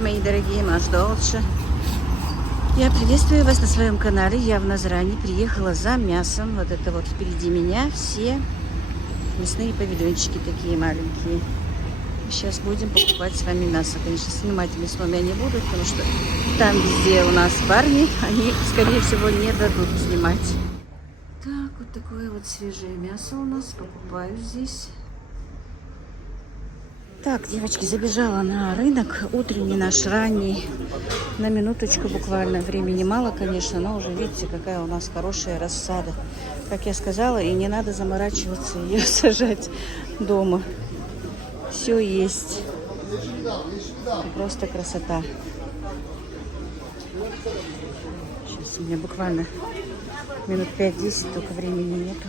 Здравствуйте, мои дорогие Машдолчи. Я приветствую вас на своем канале. Я в Назрани приехала за мясом. Вот это вот впереди меня все мясные павильончики такие маленькие. Сейчас будем покупать с вами мясо. Конечно, снимать мясном я не буду, потому что там везде у нас парни. Они, скорее всего, не дадут снимать. Так, вот такое вот свежее мясо у нас. Покупаю здесь. Так, девочки, забежала на рынок. Утренний наш, ранний. На минуточку буквально. Времени мало, конечно, но уже видите, какая у нас хорошая рассада. Как я сказала, и не надо заморачиваться ее сажать дома. Все есть. Это просто красота. Сейчас у меня буквально минут 5-10, только времени нету.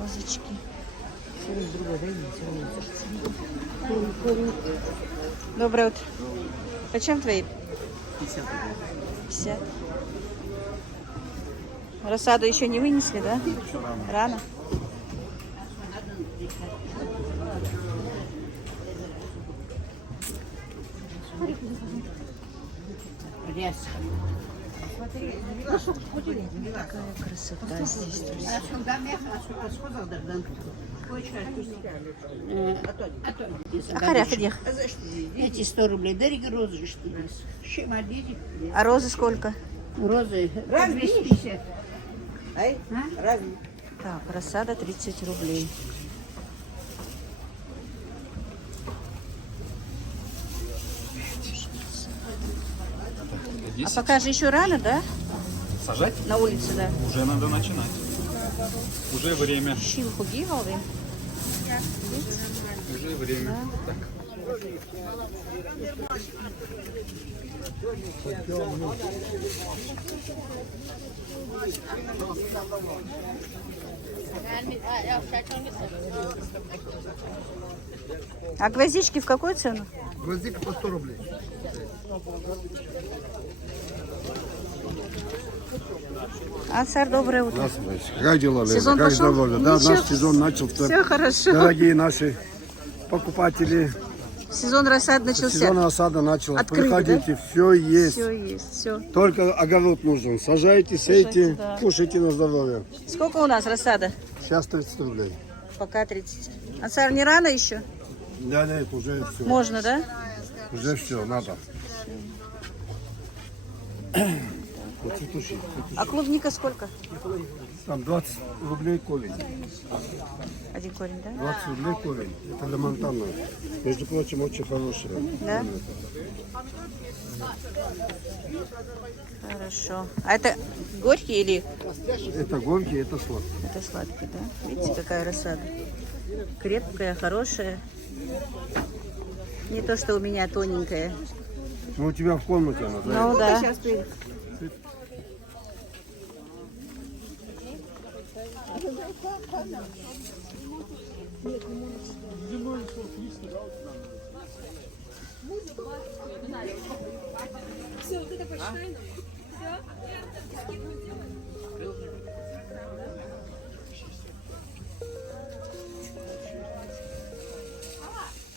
Розочки. Доброе утро. Почем твои? 50. 50. Рассаду еще не вынесли, да? Рано. Какая красота здесь. Эти 100 рублей. Дарик розы. А розы сколько? Розы 250. Так, рассада 30 рублей. А пока же еще рано, да? Сажать? На улице, да. Уже надо начинать. Уже время. Щилку гивали. Уже время. Да. Так. А гвоздички в какую цену? Гвоздика по 100 рублей. Ансар, доброе утро. Здравствуйте. Как дела, Лена? Сезон Как пошел? здоровье? Да, Ничего. наш сезон начался. Все хорошо. Дорогие наши покупатели, Сезон рассад начался. сезон осада начал. Открыли, Приходите, все есть. Все есть, все. Только огород нужен. Сажайте, сейте, да. кушайте на здоровье. Сколько у нас рассада? Сейчас 30 рублей. Пока 30. Ансар, не рано еще? Да, нет, уже все. Можно, да? Уже все, надо. Вот цветущий. А клубника сколько? Там 20 рублей корень. Один корень, да? 20 рублей корень. Это для Монтана. Между прочим, очень хорошая. Да? Хорошо. А это горький или Это горький, это сладкий. это сладкий, да? Видите, какая рассада? Крепкая, хорошая. Не то, что у меня тоненькая. Ну, у тебя в комнате она, да? Ну да.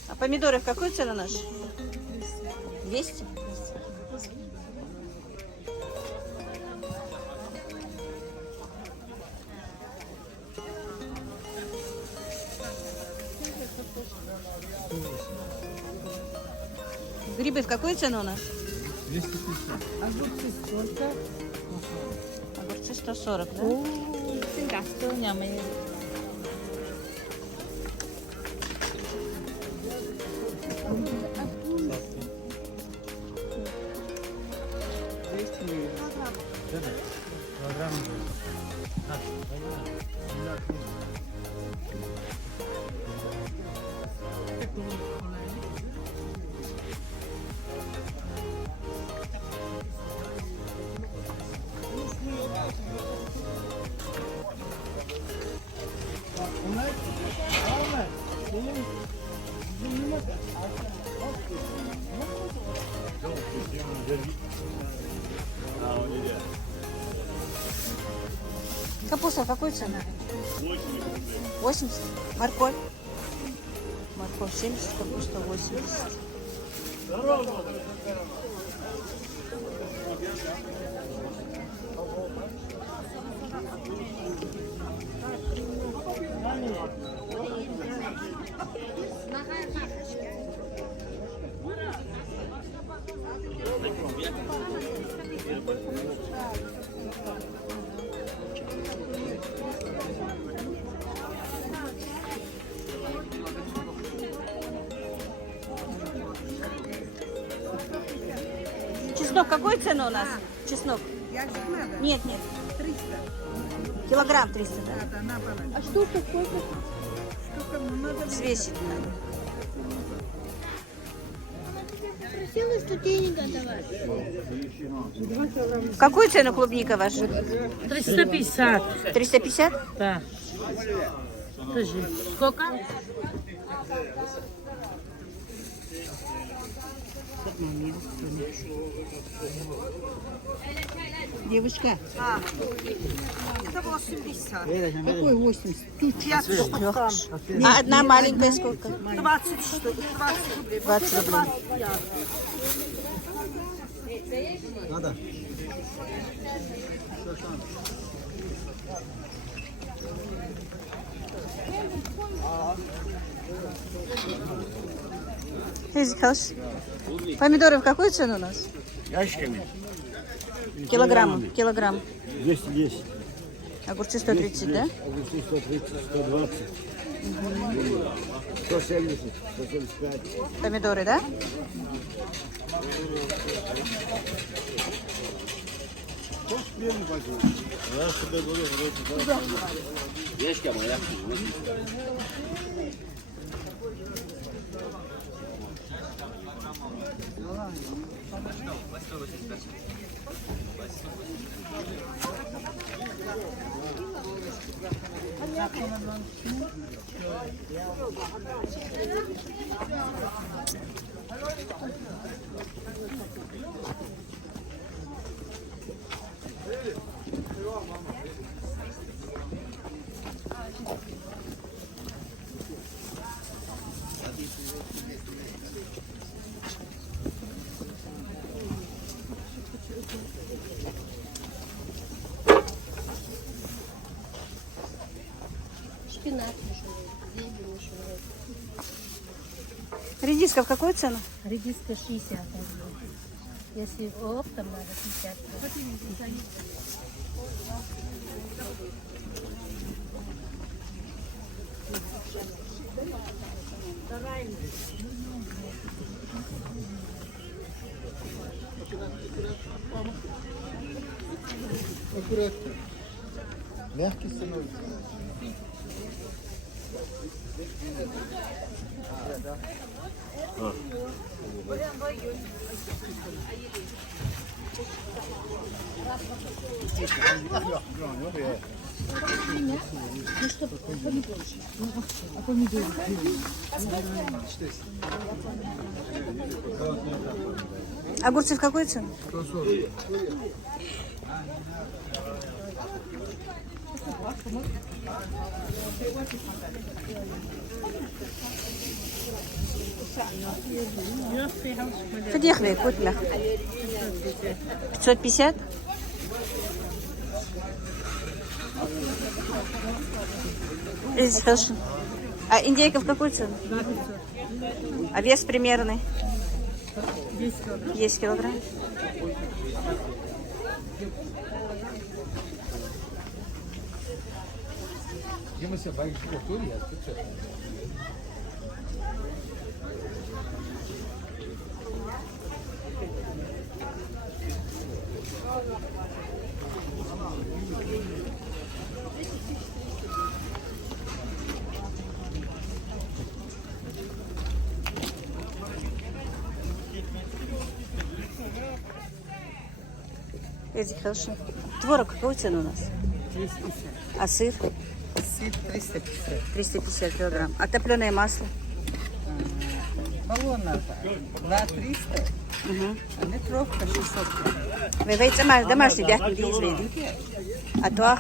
А помидоры в какую цену наши? 200? Грибы в какую цену у нас? 250. Огурцы 140, да? Капуста какой цены? 80. Морковь? Морковь морковь 70, капуста 80. Чеснок какой цены у нас? Чеснок? Нет, нет. 300. Килограмм 300, да? А штука сколько? Взвесить надо. Просила 100 денег отдавать. Какую цену клубника ваша? 350. 350? Да. Скажи, сколько? Девочка. 180. Какой 80? Тут А одна маленькая сколько? 20 штук. 20 рублей. 20 рублей. Хорошо. Помидоры в какую цену у нас? Ящиками. Килограмм. Килограмм. 210. Огурцы 130, да? Огурцы 130, 120. 170, 175. Помидоры, да? шпинат дешевый, зелень дешевый. Редиска в какую цену? Редиска 60 рублей. Если оптом надо 50. Мягкий становится. Огурцы в какую цену? 550 كتلة 550. Здесь хорошо. А индейка в какую цену? А вес примерный? 10 килограмм. Эдик, хорошо. Творог какую цену у нас? 350. А сыр? Сыр 350. 350 килограмм. А топленое масло? Баллона 2-300. А литровка 600. Вы вейте домашний бяхм дизель. А то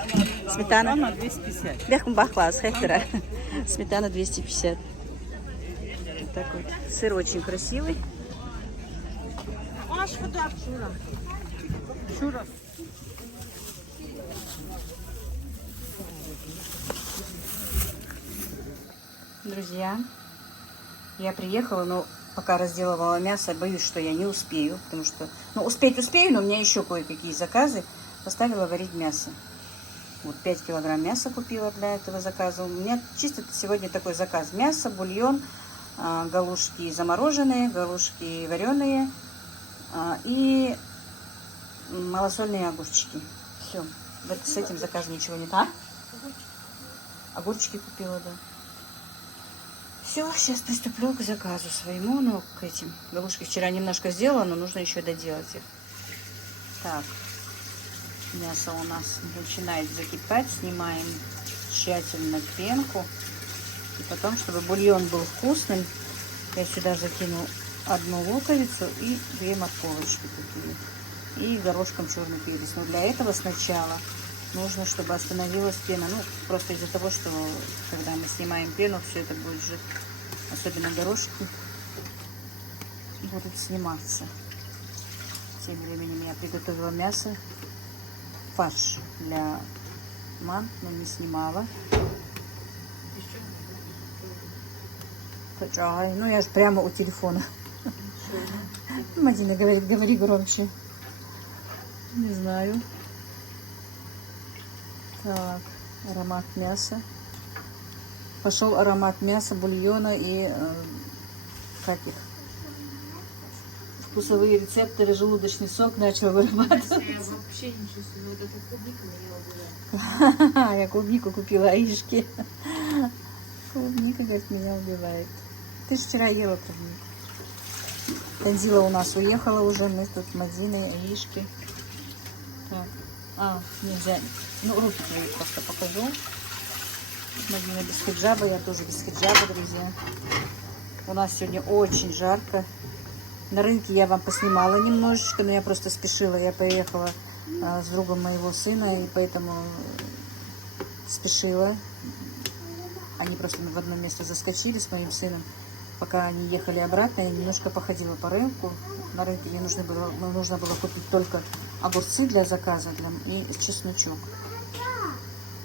сметана? Мама 250. Бяхм бахлас, хектора. Сметана 250. так вот. Сыр очень красивый. Друзья, я приехала, но пока разделывала мясо, боюсь, что я не успею, потому что, ну, успею, но у меня еще кое-какие заказы. Поставила варить мясо. Вот 5 килограмм мяса купила для этого заказа. У меня чисто сегодня такой заказ. Мясо, бульон, галушки замороженные, галушки вареные и малосольные огурчики. Все. Вот с этим заказом ничего не так. Огурчики купила, да. Все, сейчас приступлю к заказу своему, но к этим. Галушки вчера немножко сделала, но нужно еще доделать их. Так. Мясо у нас начинает закипать. Снимаем тщательно пенку. И потом, чтобы бульон был вкусным, я сюда закину 1 луковицу и 2 морковочки такие. И горошком черный перец. Но для этого сначала нужно, чтобы остановилась пена. Ну, просто из-за того, что когда мы снимаем пену, все это будет же, особенно горошки, будут сниматься. Тем временем я приготовила мясо. Фарш для мант, но не снимала. Ну, я же прямо у телефона. Мадина говорит, говори громче. Не знаю. Так, аромат мяса. Пошел аромат мяса, бульона и как их? Вкусовые рецепторы, желудочный сок начал вырабатывать. Я вообще не чувствую. Вот эта клубника меня убивает. Я клубнику купила, аишки. Клубника, говорит, меня убивает. Ты же вчера ела клубнику. Танзила у нас уехала уже, мы тут с Мадиной, аишки. Так. Нельзя. Ну, руки твои просто покажу. Мадина без хиджаба, я тоже без хиджаба, друзья. У нас сегодня очень жарко. На рынке я вам поснимала немножечко, но я просто спешила. Я поехала с другом моего сына, и поэтому спешила. Они просто в одно место заскочили с моим сыном. Пока они ехали обратно, я немножко походила по рынку. На рынке мне нужно было купить только огурцы для заказа и чесночок.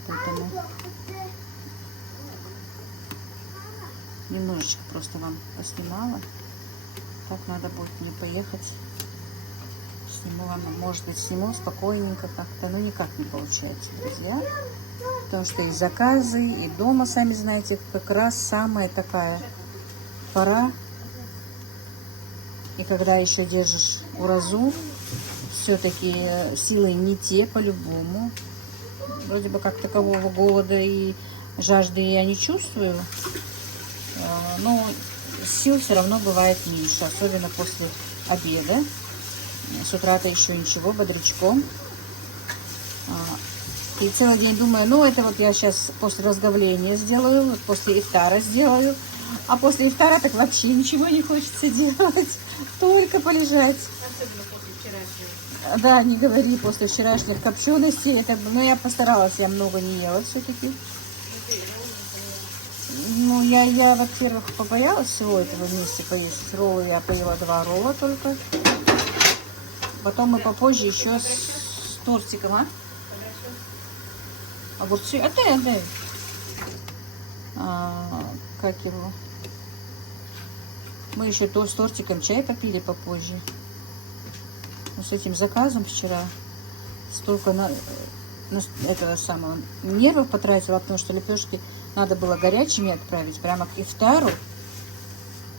Поэтому немножечко просто вам поснимала. Так надо будет мне поехать. Сниму вам, может быть, сниму спокойненько как-то, но никак не получается, друзья. Потому что и заказы, и дома, сами знаете, как раз самая такая пора. И когда еще держишь уразу, все-таки силы не те по-любому. Вроде бы как такового голода и жажды я не чувствую. Но сил все равно бывает меньше, особенно после обеда. С утра-то еще ничего, бодрячком. И целый день думаю, ну это вот я сейчас после разговления сделаю, вот после ифтара сделаю. А после ифтара так вообще ничего не хочется делать, только полежать. Особенно после вчерашнего. Да, не говори, после вчерашних копченостей. Это, но я постаралась, я много не ела все-таки. Ну, я, во-первых, побоялась всего этого вместе поесть. Роллы я поела 2 ролла только. Потом мы попозже еще с тортиком, огурцы. Отдай. Как его? Мы еще с тортиком чай попили попозже. Но с этим заказом вчера столько на этого самого нервов потратила, потому что лепешки надо было горячими отправить прямо к ифтару.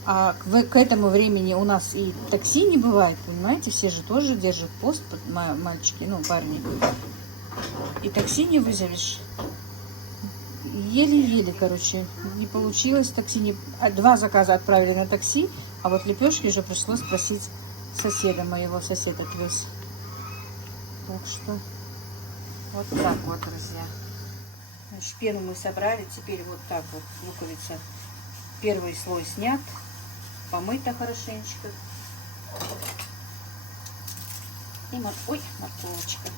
А к этому времени у нас и такси не бывает, понимаете? Все же тоже держат пост, мальчики, ну, парни. И такси не вызовешь. Еле-еле, короче, не получилось. Такси не... 2 заказа отправили на такси, а вот лепешки уже пришлось просить соседа моего, соседа Плюс. Так что вот так вот, друзья. Значит, пену мы собрали, теперь вот так вот луковица. Первый слой снят, помыта хорошенечко. И морковочка.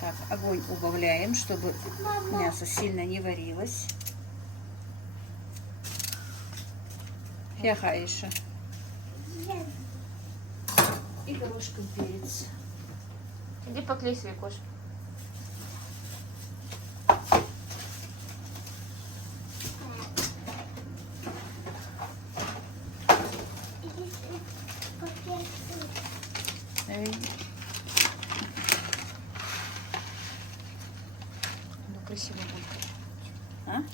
Так, огонь убавляем, чтобы мясо сильно не варилось. Фиаха еще. И горошком перец. Иди поклей себе кошку. Ну, красиво булькает. А? Она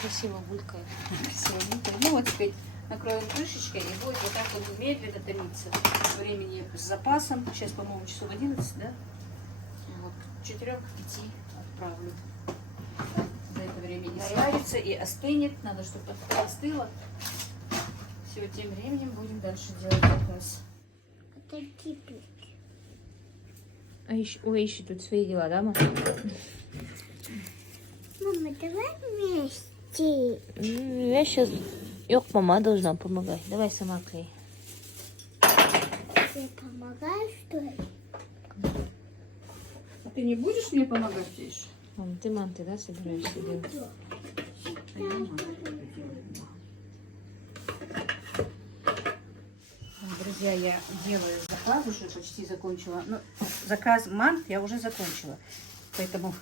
красиво булькает. Красиво булькает. Ну, вот теперь накроем крышечкой и будет вот так вот медленно томиться. Времени с запасом. Сейчас, по-моему, часов 11, да? Вот, к 4-5 отправлю. За это время не сварится и остынет. Надо, чтобы остыло. Все, тем временем будем дальше делать заказ. Это кипит. А еще тут свои дела, да, мама? Мама, давай вместе. Я сейчас... Yok, мама должна помогать. Давай сама клей. Ты помогаешь, что ли? А ты не будешь мне помогать здесь? Мам, ты манты, да, собираешься делать? Друзья, я делаю заказ, уже почти закончила. Ну, заказ мант я уже закончила. Поэтому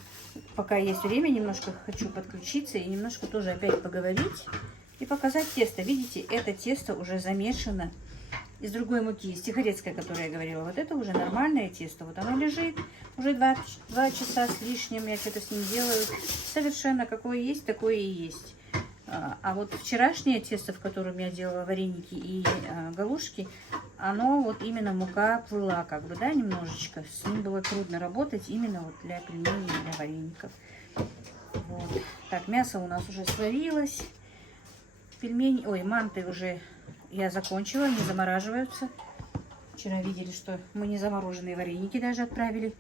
пока есть время, немножко хочу подключиться и немножко тоже опять поговорить и показать тесто. Видите, это тесто уже замешано из другой муки, из тихорецкой, которую я говорила. Вот это уже нормальное тесто. Вот оно лежит уже 2 часа с лишним. Я что-то с ним делаю. Совершенно какое есть, такое и есть. А вот вчерашнее тесто, в котором я делала вареники и галушки, оно вот именно мука плыла, как бы, да, немножечко. С ним было трудно работать именно вот для пельменей и для вареников. Вот. Так, мясо у нас уже сварилось. Пельмени, ой, манты уже я закончила, не замораживаются. Вчера видели, что мы не замороженные вареники даже отправили.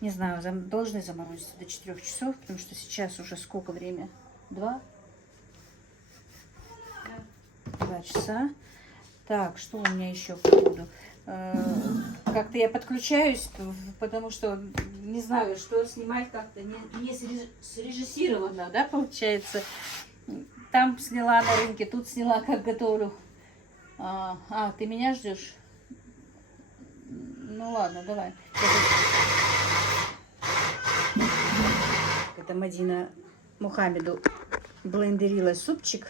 Не знаю, должны заморозиться до 4 часов, потому что сейчас уже сколько время? 2 часа. Так, что у меня еще по поводу? Как-то я подключаюсь, потому что не знаю, что снимать как-то не срежиссировано, да, получается. Там сняла на рынке, тут сняла, как готовлю. Ты меня ждешь? Ну ладно, давай. Это Мадина Мухаммеду блендерила супчик.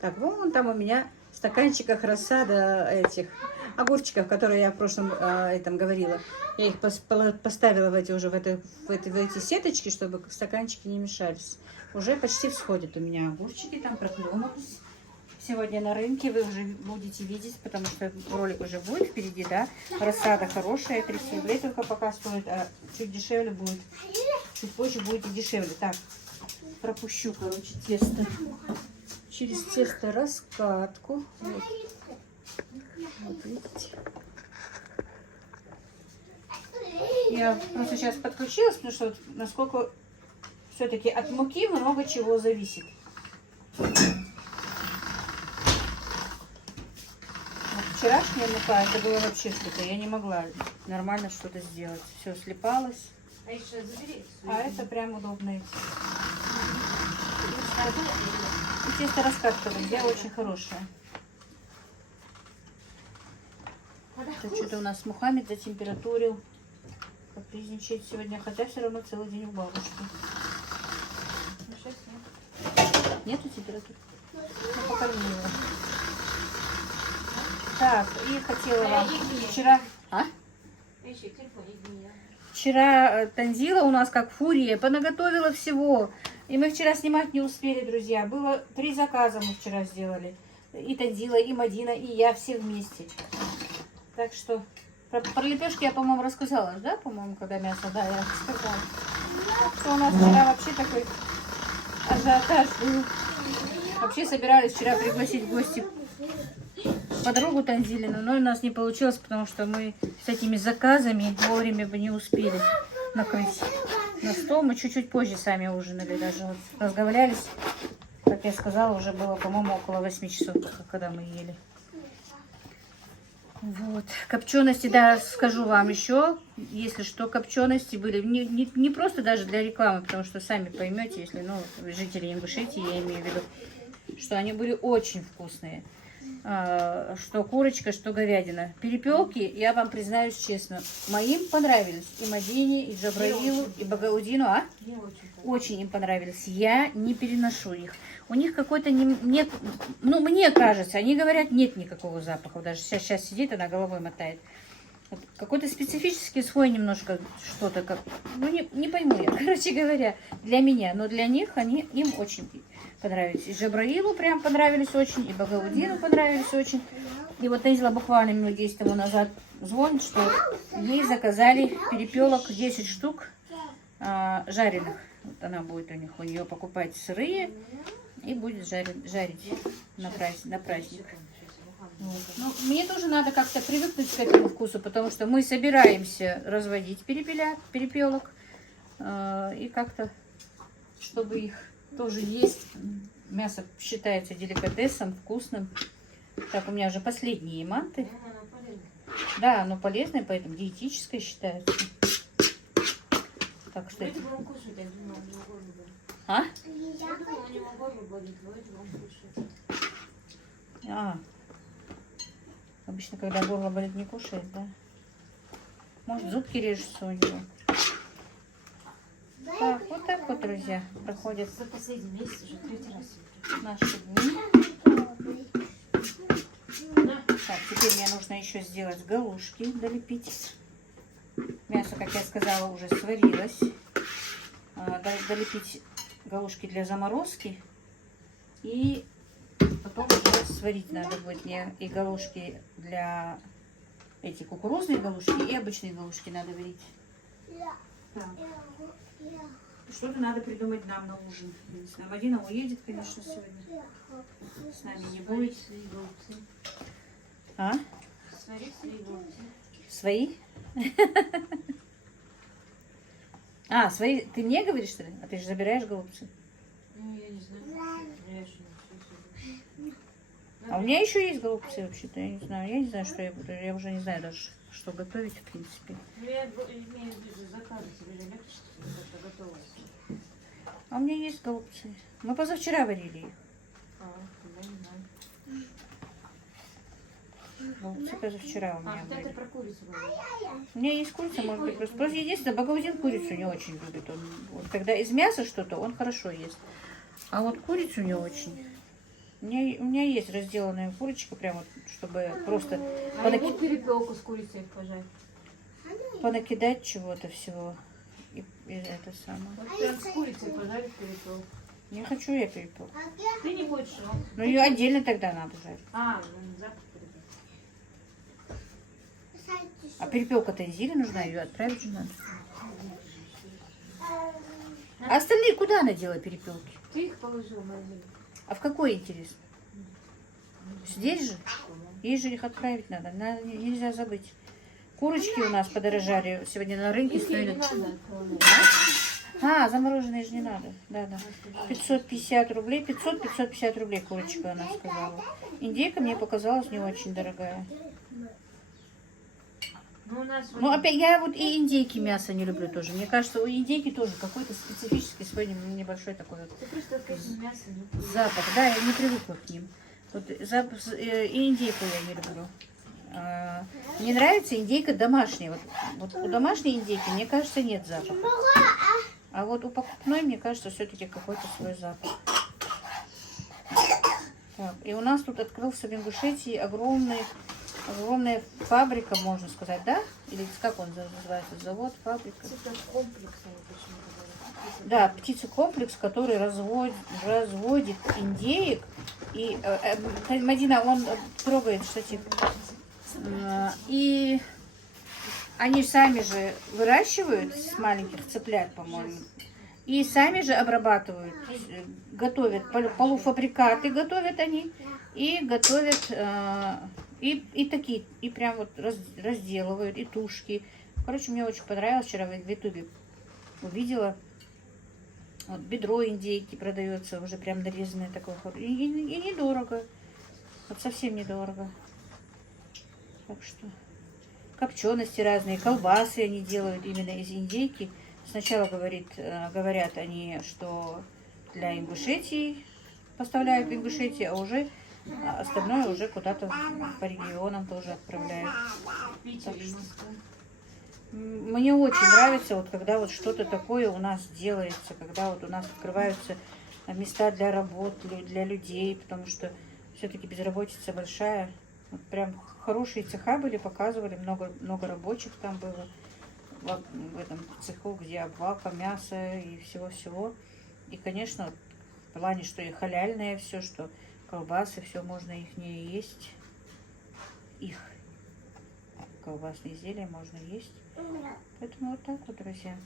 Так, вон там у меня в стаканчиках рассада этих огурчиков, которые я в прошлом этом говорила. Я их поставила в эти сеточки, чтобы стаканчики не мешались. Уже почти всходят у меня огурчики, там проклюнулись. Сегодня на рынке вы уже будете видеть, потому что ролик уже будет впереди, да. Рассада хорошая, 30 рублей только пока стоит, а чуть дешевле будет. Чуть позже будет и дешевле. Так, пропущу, короче, тесто. Через тесто раскатку. Вот. Вот видите. Я просто сейчас подключилась, потому что насколько все-таки от муки много чего зависит. Вот вчерашняя мука, это было вообще что-то. Я не могла нормально что-то сделать. Все слипалось. А это прям удобно. И тесто раскатка, друзья, очень хорошее. Это что-то у нас Мухаммед затемпературил. Капризничает сегодня, хотя все равно целый день у бабушки. Нету температуры? Ну, покормила. Так, и хотела вам вчера... Вчера Танзила у нас как фурия, понаготовила всего. И мы вчера снимать не успели, друзья. Было 3 заказа мы вчера сделали. И Танзила, и Мадина, и я все вместе. Так что про лепешки я, по-моему, рассказала, да, по-моему, когда мясо, да, я рассказала. Так что у нас вчера вообще такой ажиотаж был. Вообще собирались вчера пригласить в гости подругу Танзилину, но у нас не получилось, потому что мы с этими заказами вовремя бы не успели накрыть на стол. Мы чуть-чуть позже сами ужинали, даже вот разговаривались. Как я сказала, уже было, по-моему, около 8 часов, когда мы ели. Вот. Копчености, да, скажу вам еще, если что, копчености были не просто даже для рекламы, потому что сами поймете, если, ну, жители Ингушетии, я имею в виду, что они были очень вкусные. что курочка, что говядина. Перепелки, я вам признаюсь честно, моим понравились. И Мадине, и Джабраилу, и Багаудину. А? Очень им понравились. Я не переношу их. У них какой-то нет, ну, мне кажется, они говорят, нет никакого запаха. Даже сейчас сидит, она головой мотает. Вот какой-то специфический свой немножко что-то, как, ну, не пойму я, короче говоря, для меня. Но для них им очень понравились. И Джабраилу прям понравились очень, и Багаудину понравились очень. И вот Эйзла буквально минут 10 тому назад звонит, что ей заказали перепелок 10 штук жареных. Вот она будет у нее покупать сырые и будет жарить на праздник. Вот. Ну, мне тоже надо как-то привыкнуть к этому вкусу, потому что мы собираемся разводить перепелок и как-то, чтобы их тоже есть. Мясо считается деликатесом, вкусным. Так, у меня уже последние манты. Да, оно полезное, поэтому диетическое считается. Так что это... А? Обычно, когда горло болит, не кушает, да? Может, зубки режутся у него. Так, вот так вот, друзья, проходят за последний месяц уже 3-й раз наши дни. Так, теперь мне нужно еще сделать галушки, долепить. Мясо, как я сказала, уже сварилось. Долепить галушки для заморозки. И потом уже сварить надо будет мне и галушки для... Эти кукурузные галушки и обычные галушки надо варить. Так. Что-то надо придумать нам на ужин. Мадина уедет, конечно, сегодня. С нами не будет. А? Свои? А, свои. Ты мне говоришь, что ли? А ты же забираешь голубцы? Ну, я не знаю. А у меня еще есть голубцы вообще-то. Я не знаю, что я буду. Я уже не знаю даже, что готовить, в принципе. Ну, я имею в виду заказы себе легче, что готово. А у меня есть голубцы. Мы позавчера варили их. Я не знаю. Голубцы позавчера у меня Это были. про курицу говорю. У меня есть курица, может быть, просто единственное, Багаудин курицу не очень любит. Вот когда из мяса что-то, он хорошо ест. А вот курицу не очень. У меня есть разделанная курочка, прям вот, чтобы просто Перепелку с курицей пожарить. понакидать чего-то всего. И это самое. Вот прям с курицей пожарить перепелку. Не хочу я перепелку. Ты не хочешь? Но ее отдельно тогда надо жарить. Запах перепелки. А перепелка-то из Зили нужна, ее отправить же надо. А остальные куда она дела перепелки? Ты их положила в морозильник? А в какой, интересно? Здесь же? Ей же их отправить надо. Нельзя забыть. Курочки у нас подорожали. Сегодня на рынке стоили. А, замороженные же не надо. Да. 550 рублей. 500-550 рублей курочка, она сказала. Индейка мне показалась не очень дорогая. Ну, опять, я вот и индейки мясо не люблю тоже. Мне кажется, у индейки тоже какой-то специфический свой небольшой такой вот запах. Да, я не привыкла к ним. Вот и индейку я не люблю. Мне нравится индейка домашняя. Вот у домашней индейки, мне кажется, нет запаха. А вот у покупной, мне кажется, все-таки какой-то свой запах. Так, и у нас тут открылся в Ингушетии огромная фабрика, можно сказать, да? Или как он называется? Завод, фабрика? Птицекомплекс. Да, птицекомплекс, который разводит индеек. И Мадина, он трогает штатив. И они сами же выращивают с маленьких цыплят, по-моему. И сами же обрабатывают, готовят полуфабрикаты, готовят они. И готовят... И такие, и прям вот разделывают, и тушки. Короче, мне очень понравилось. Вчера в Ютубе увидела. Вот бедро индейки продается, уже прям нарезанное такое. И недорого. Вот совсем недорого. Так что копчености разные, колбасы они делают именно из индейки. Сначала говорят они, что для Ингушетии поставляют в Ингушетии, а уже А остальное уже куда-то по регионам тоже отправляют. Так что мне очень нравится, вот когда вот что-то такое у нас делается, когда вот у нас открываются места для работ, для людей, потому что все-таки безработица большая. Вот прям хорошие цеха были, показывали, много рабочих там было в этом цеху, где обвалка мяса и всего-всего. И, конечно, вот в плане, что и халяльное все, что колбасы, все можно их не есть. Их колбасные изделия можно есть. Поэтому вот так вот, друзья.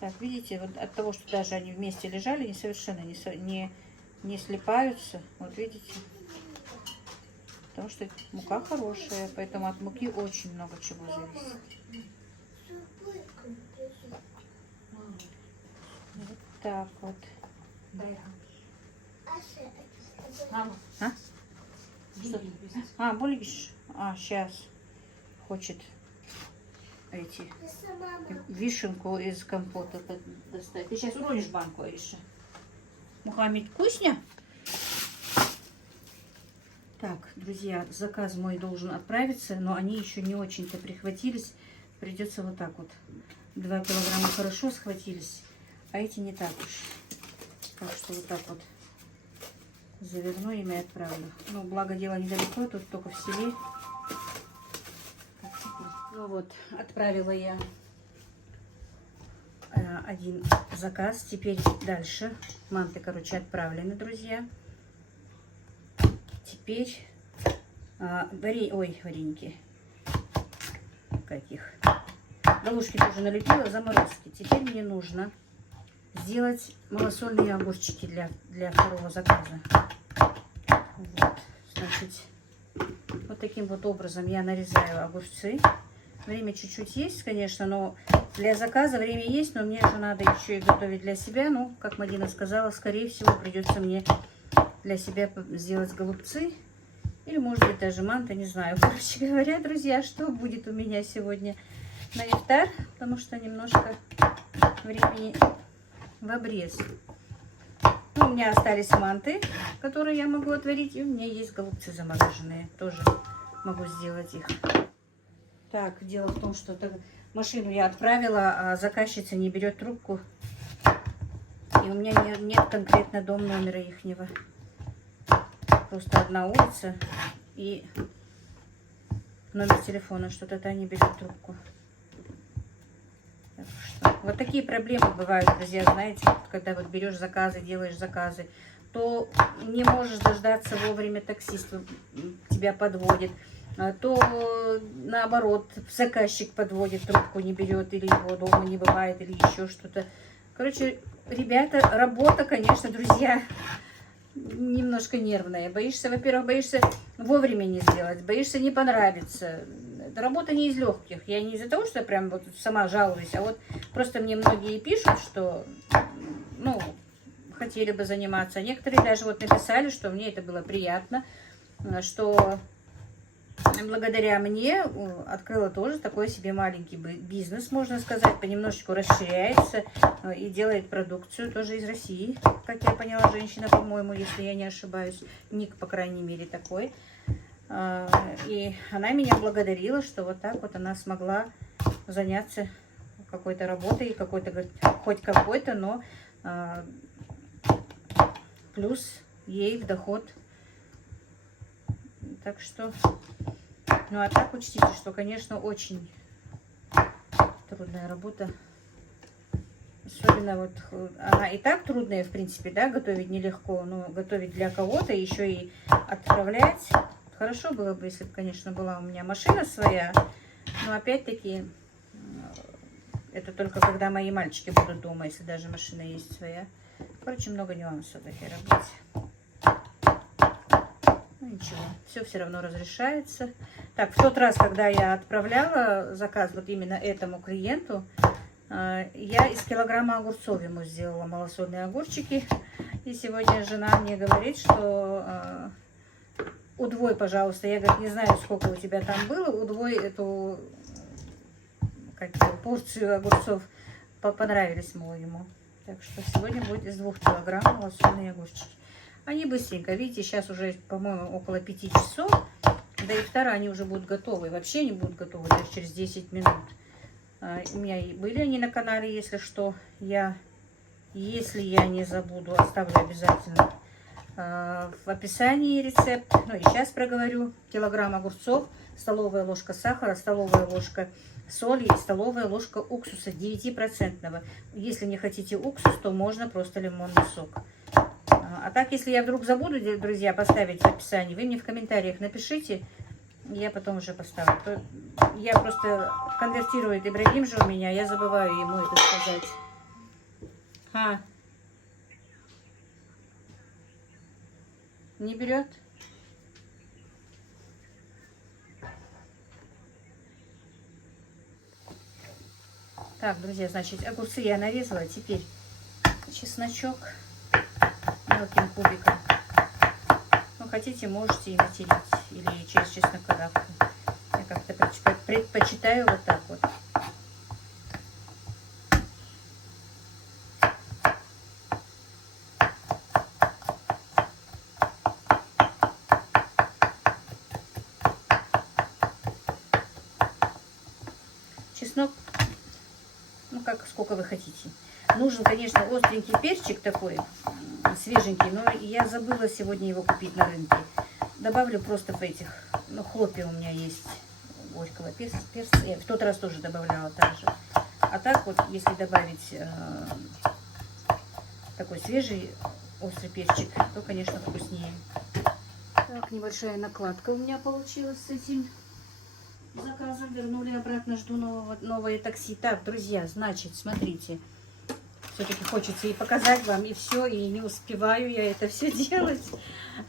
Так, видите, вот от того, что даже они вместе лежали, они совершенно не слипаются. Вот видите. Потому что мука хорошая, поэтому от муки очень много чего зависит. Вот так вот. А? Что? А, бульгиш? А, сейчас хочет эти вишенку из компота достать. Ты сейчас уронишь банку, Аиша. Мухаммед, вкусно? Так, друзья, заказ мой должен отправиться, но они еще не очень-то прихватились. Придется вот так вот. 2 килограмма хорошо схватились, а эти не так уж. Так что вот так вот заверну ими и отправлю. Ну, благо дело недалеко, тут только в селе. Ну вот, отправила я один заказ. Теперь дальше. Манты, короче, отправлены, друзья. Теперь вареники. Каких? Галушки тоже налепила, заморозки. Теперь мне нужно сделать малосольные огурчики для второго заказа. Вот. Значит, вот таким вот образом я нарезаю огурцы. Время чуть-чуть есть, конечно, но для заказа время есть, но мне же надо еще и готовить для себя. Ну, как Мадина сказала, скорее всего придется мне для себя сделать голубцы. Или, может быть, даже манта, не знаю. Короче говоря, друзья, что будет у меня сегодня на ифтар, потому что немножко времени в обрез. Ну, у меня остались манты, которые я могу отварить, и у меня есть голубцы замороженные. Тоже могу сделать их. Так, дело в том, что машину я отправила, а заказчица не берет трубку. И у меня нет конкретно дом номера ихнего. Просто одна улица и номер телефона. Что-то та не берет трубку. Так что, вот такие проблемы бывают, друзья, знаете, когда вот берешь заказы, делаешь заказы, то не можешь дождаться вовремя, таксист тебя подводит. То наоборот, заказчик подводит, трубку не берет, или его дома не бывает, или еще что-то. Короче, ребята, работа, конечно, друзья, немножко нервная. Боишься, во-первых, боишься вовремя не сделать, боишься не понравится. Работа не из легких. Я не из-за того, что я прям вот сама жалуюсь, а вот просто мне многие пишут, что, ну, хотели бы заниматься. Некоторые даже вот написали, что мне это было приятно, что благодаря мне открыла тоже такой себе маленький бизнес, можно сказать, понемножечку расширяется и делает продукцию тоже из России, как я поняла, женщина, по-моему, если я не ошибаюсь, ник, по крайней мере, такой. И она меня благодарила, что вот так вот она смогла заняться какой-то работой, хоть какой-то, но плюс ей в доход. Так что, ну а так учтите, что, конечно, очень трудная работа. Особенно вот, она и так трудная, в принципе, да, готовить нелегко, но готовить для кого-то, еще и отправлять. Хорошо было бы, если бы, конечно, была у меня машина своя, но опять-таки, это только когда мои мальчики будут дома, если даже машина есть своя. Короче, много нюансов в этой работе. Ну, ничего, все равно разрешается. Так, в тот раз, когда я отправляла заказ вот именно этому клиенту, я из килограмма огурцов ему сделала малосольные огурчики. И сегодня жена мне говорит, что удвой, пожалуйста. Я, говорю, не знаю, сколько у тебя там было, удвой эту порцию огурцов понравились ему. Так что сегодня будет из 2 килограмм малосольные огурчики. Они быстренько, видите, сейчас уже, по-моему, около 5 часов. Да и вторая они уже будут готовы. Вообще они будут готовы даже через 10 минут. У меня и были они на канале, если что. Если я не забуду, оставлю обязательно в описании рецепт. Ну и сейчас проговорю. Килограмм огурцов, столовая ложка сахара, столовая ложка соли и столовая ложка уксуса 9%. Если не хотите уксус, то можно просто лимонный сок. А так, если я вдруг забуду, друзья, поставить в описании, вы мне в комментариях напишите, я потом уже поставлю. Я просто конвертирует Ибрагим же у меня, я забываю ему это сказать. Не берет? Так, друзья, значит, огурцы я нарезала. Теперь чесночок мелким кубиком. Ну, хотите, можете и натереть. Или через чеснокодавку. Я как-то предпочитаю вот так вот. Чеснок, ну как, сколько вы хотите. Нужен, конечно, остренький перчик такой, свеженький, но я забыла сегодня его купить на рынке. Добавлю просто в этих, ну, хлопья у меня есть горького перца. Я в тот раз тоже добавляла также. А так вот, если добавить такой свежий острый перчик, то, конечно, вкуснее. Так, небольшая накладка у меня получилась с этим заказом. Вернули обратно, жду новое такси. Так, друзья, значит, смотрите. Все-таки хочется и показать вам, и все, и не успеваю я это все делать.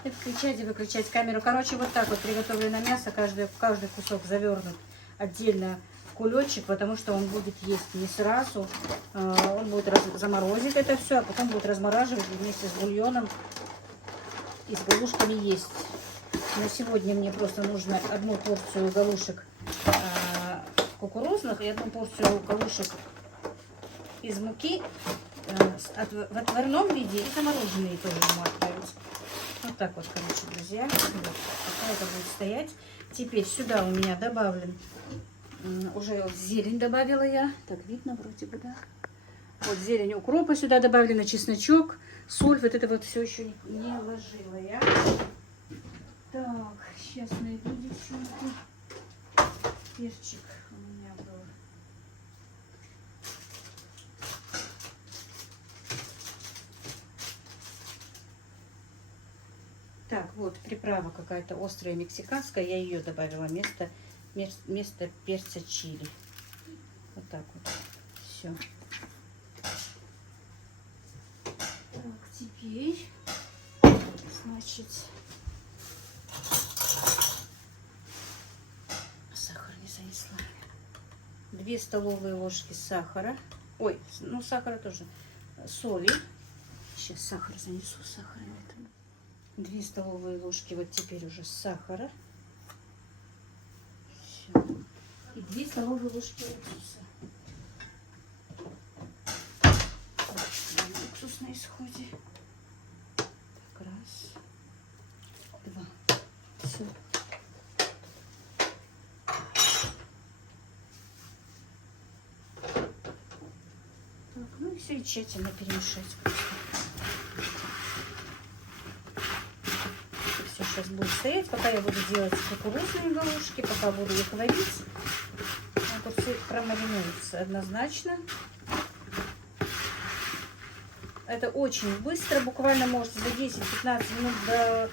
И включать и выключать камеру. Короче, вот так вот приготовлено мясо. Каждый кусок завернут отдельно в кулечек, потому что он будет есть не сразу. Он будет заморозить это все, а потом будет размораживать вместе с бульоном и с галушками есть. Но сегодня мне просто нужно одну порцию галушек кукурузных и одну порцию галушек из муки в отварном виде и замороженные тоже ему отправить. Вот так вот, короче, друзья. Вот, пока это будет стоять. Теперь сюда у меня добавлен, уже вот зелень добавила я. Так, видно вроде бы, да? Вот зелень укропа сюда добавлена, чесночок, соль. Вот это вот все еще не ложила я. Так, сейчас найду девчонки. Перчик у меня был. Так, вот приправа какая-то острая мексиканская. Я ее добавила вместо перца чили. Вот так вот. Все. Так, теперь, значит, сахар не занесла. 2 столовые ложки сахара. Ой, ну сахара тоже. Соли. Сейчас сахар занесу. Сахара нет. 2 столовые ложки вот теперь уже сахара. Все. И 2 столовые ложки уксуса. Уксус на исходе. Так, раз, 2. Все. Так, ну и все, и тщательно перемешать. Все сейчас будет стоять, пока я буду делать кукурузные галушки, пока буду их варить. Огурцы промаринуются однозначно. Это очень быстро, буквально можете за 10-15 минут до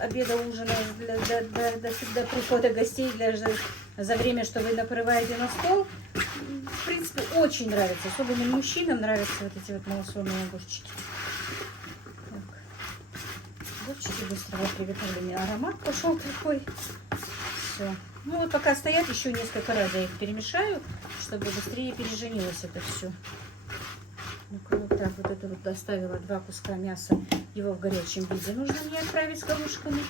обеда, ужина, до прихода гостей, за время, что вы накрываете на стол. В принципе, очень нравится, особенно мужчинам нравятся вот эти вот малосольные огурчики. Огурчики быстрого приготовления. Аромат пошел такой. Все. Ну вот пока стоят, еще несколько раз я их перемешаю, чтобы быстрее переженилось это все. Ну-ка, вот так вот это вот доставила 2 куска мяса. Его в горячем виде нужно мне отправить с галушками.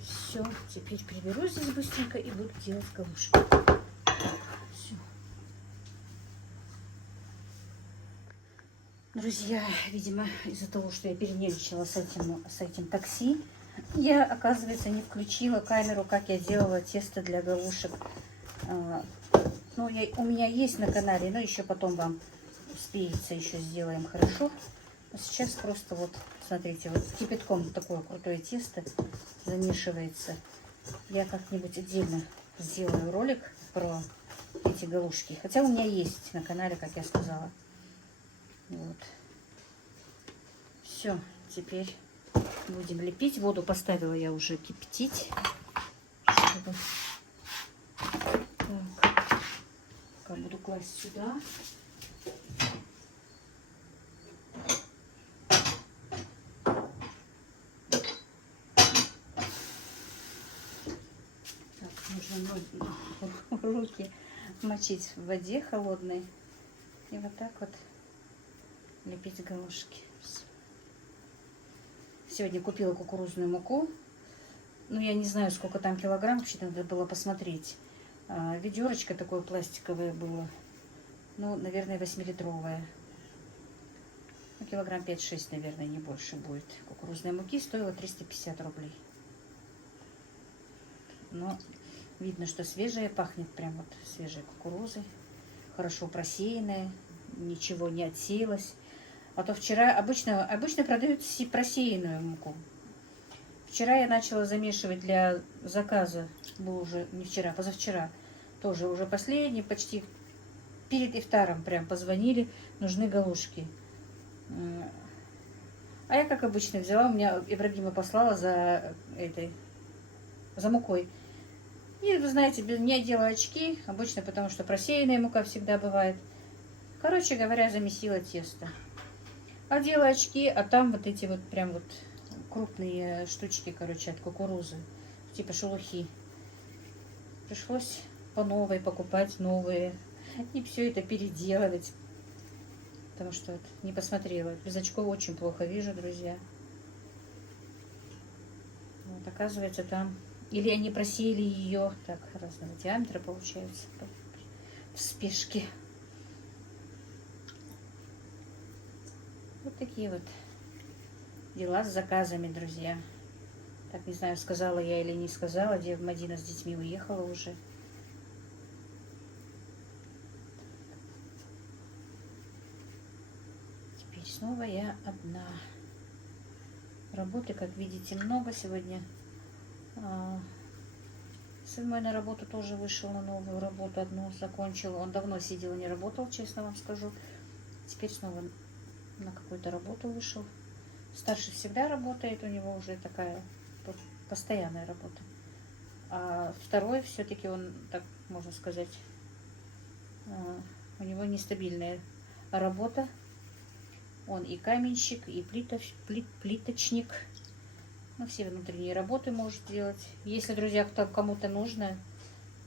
Все, теперь приберу здесь быстренько и буду делать галушки. Все. Друзья, видимо, из-за того, что я перенервничала с этим такси, я, оказывается, не включила камеру, как я делала тесто для галушек. Ну, у меня есть на канале, но еще потом вам успеется, еще сделаем хорошо. А сейчас просто вот, смотрите, вот кипятком такое крутое тесто замешивается. Я как-нибудь отдельно сделаю ролик про эти галушки. Хотя у меня есть на канале, как я сказала. Вот. Все, теперь будем лепить. Воду поставила я уже кипятить. Чтобы... Так. Пока буду класть сюда. Так, нужно руки мочить в воде холодной. И вот так вот лепить галушки. Сегодня купила кукурузную муку. Ну, я не знаю, сколько там килограмм. Вообще надо было посмотреть. Ведерочка такое пластиковое было. Ну, наверное, 8-литровая. Ну, килограмм 5-6, наверное, не больше будет. Кукурузной муки стоила 350 рублей. Но видно, что свежая. Пахнет прям вот свежей кукурузой. Хорошо просеянная. Ничего не отсеялось. А то вчера обычно продают просеянную муку. Вчера я начала замешивать для заказа. Был уже не вчера, позавчера. Тоже уже последний, почти перед ифтаром прям позвонили. Нужны галушки. А я, как обычно, взяла. У меня Ибрагима послала за мукой. И, вы знаете, без меня делаю очки. Обычно, потому что просеянная мука всегда бывает. Короче говоря, замесила тесто. Одела очки, а там вот эти вот прям вот крупные штучки, короче, от кукурузы. Типа шелухи. Пришлось по новой покупать новые. И все это переделывать. Потому что вот не посмотрела. Без очков очень плохо вижу, друзья. Вот, оказывается, там... Или они просеяли ее так разного диаметра, получается, в спешке. Вот такие вот дела с заказами, друзья. Так, не знаю, сказала я или не сказала. Мадина с детьми уехала уже. Теперь снова я одна. Работы, как видите, много сегодня. Сын мой на работу тоже вышел, на новую работу одну закончил. Он давно сидел и не работал, честно вам скажу. Теперь снова на какую-то работу вышел. Старший всегда работает, у него уже такая постоянная работа. А второй все-таки он, так можно сказать, у него нестабильная работа. Он и каменщик, и плиточник. Ну, все внутренние работы может делать. Если, друзья, кому-то нужно,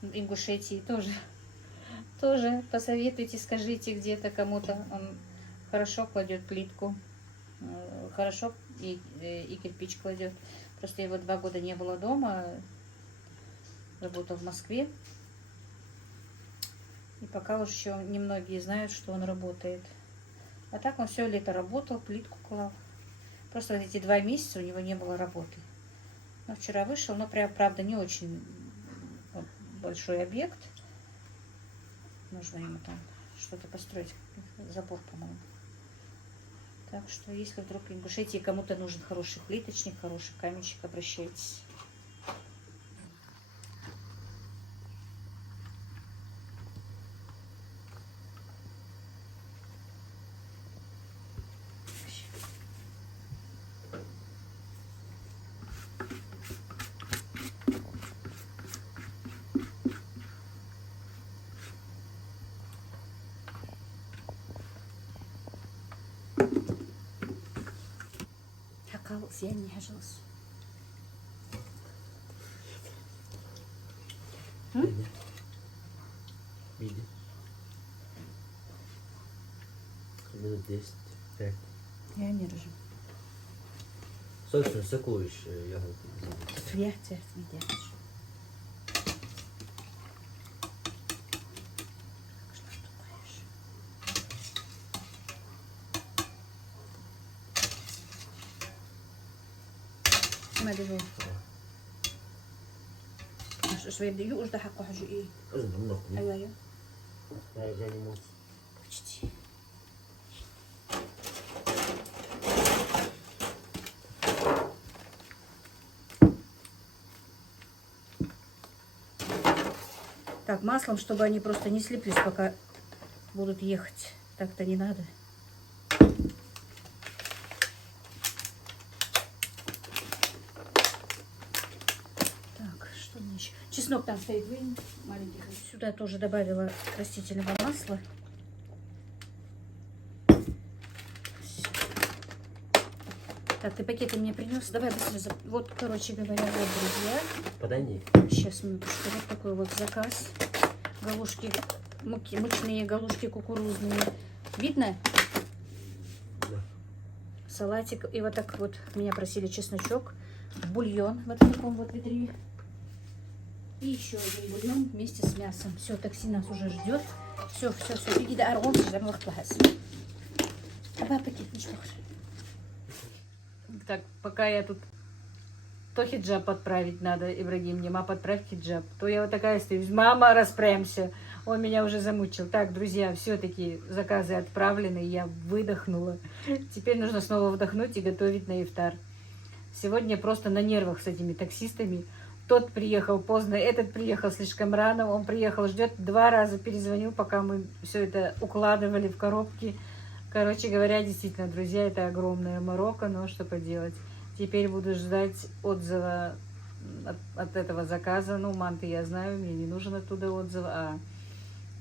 в Ингушетии тоже посоветуйте, скажите где-то кому-то. Он хорошо кладет плитку, хорошо и кирпич кладет. Просто его 2 года не было дома, работал в Москве. И пока уж еще немногие знают, что он работает. А так он все лето работал, плитку клал. Просто вот эти 2 месяца у него не было работы. Но вчера вышел, но правда не очень большой объект. Нужно ему там что-то построить, забор, по-моему. Так что, если вдруг в Ингушетии кому-то нужен хороший плиточник, хороший каменщик, обращайтесь. يعني حاجة نص Види. Минут 10. 5. Я не режу. Собственно, сокуешь ягоду. Фляхте, медяш. ما دي شوية بدي يوقش ده حقه حاجة ايه. أصبر نقطة. ايوه ايوه. لا جاني موت. Так, маслом, чтобы они просто не слиплись, пока будут ехать. Так-то не надо. Так, что мне еще? Чеснок там стоит, вынь, маленький. Сюда тоже добавила растительного масла. Так, ты пакеты мне принес? Давай быстро. Вот, короче говоря, вот, друзья. Подай мне. Сейчас, минуточку. Вот такой вот заказ. Галушки, мучные галушки кукурузные. Видно? Да. Салатик. И вот так вот меня просили чесночок. Бульон вот в таком вот ведре. И еще один бульон вместе с мясом. Все, такси нас уже ждет. Все. Иди до арон, Давай пакет, ничего. Так, пока я тут... То хиджаб отправить надо, Ибрагим, мне, мама, подправь хиджаб. То я вот такая стою, мама, распрямся. Он меня уже замучил. Так, друзья, все-таки заказы отправлены, я выдохнула. Теперь нужно снова вдохнуть и готовить на ифтар. Сегодня просто на нервах с этими таксистами. Тот приехал поздно, этот приехал слишком рано. Он приехал, ждет, 2 раза перезвонил, пока мы все это укладывали в коробки. Короче говоря, действительно, друзья, это огромная морока, но что поделать. Теперь буду ждать отзыва от этого заказа. Ну, манты я знаю, мне не нужен оттуда отзыв,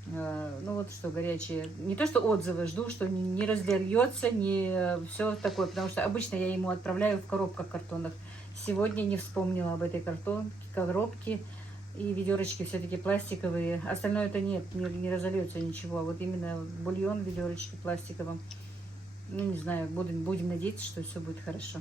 ну вот что, горячие. Не то, что отзывы, жду, что не разольется, не все такое, потому что обычно я ему отправляю в коробках картонных. Сегодня не вспомнила об этой коробке, и ведерочки все-таки пластиковые. Остальное это нет, не разольется ничего. А вот именно бульон в ведерочке пластиковом. Ну, не знаю, будем надеяться, что все будет хорошо.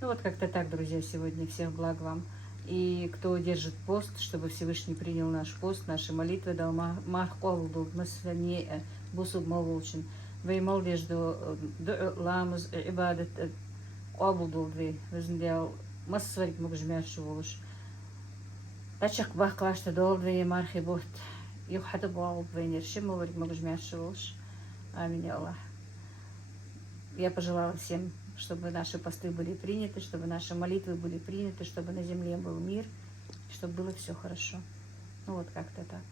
Ну, вот как-то так, друзья, сегодня. Всех благ вам. И кто держит пост, чтобы Всевышний принял наш пост, наши молитвы, дал махкол был мысли бусуб молвулчин. Вы молвежду ламус ибадет обудул вы взял массовик мужмяшу волш. Тачак бахклашта долдве мархи бот. Юхата бол венершим мужмяшу волш. Аминь Аллах. Я пожелала всем, чтобы наши посты были приняты, чтобы наши молитвы были приняты, чтобы на земле был мир, чтобы было все хорошо. Ну вот как-то так.